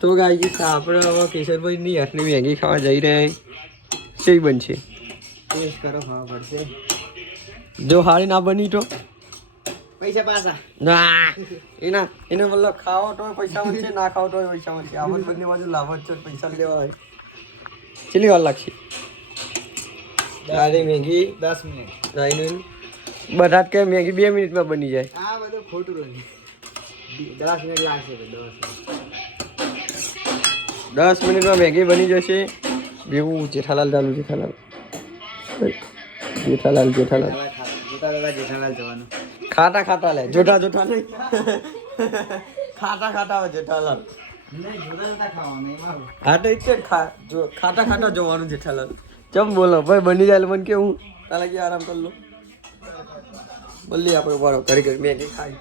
તો ગાઈસ આપણે હવે કેશરભાઈ ની હાથની મેગી ખાવા જઈ રહ્યા છે બનશે ટેસ્ટ કરો ખાવા પડશે જો હારી ના બની તો પૈસા પાછા ના એને મતલબ ખાવો તો પૈસા મળશે ના ખાવો તો પૈસા મળશે આમાં બંને બાજુ લાભ જ છે પૈસા લેવા હોય કેટલી વાર લાગશે તારી મેગી 10 મિનિટ બધા કે મેગી 2 મિનિટમાં બની જાય આ બધું ખોટું રહ્યું 10 મિનિટ લાગશે 10 મિનિટમાં મેગી બની જશે બેવું જેઠાલાલ ચાલુ જેઠાલાલ જવાનું ખાટા ખાટા લે જોઠા જોઠા નહીં ખાટા ખાટા જેઠાલાલ હા તો જ ખાટા ખાટા જોવાનું જેઠાલાલ ચમ બોલો ભાઈ બની જાય મને કેવું તાલા કે આરામ કર લો બોલી આપણે બરો ઘડી ઘડી મેગી ખાઈ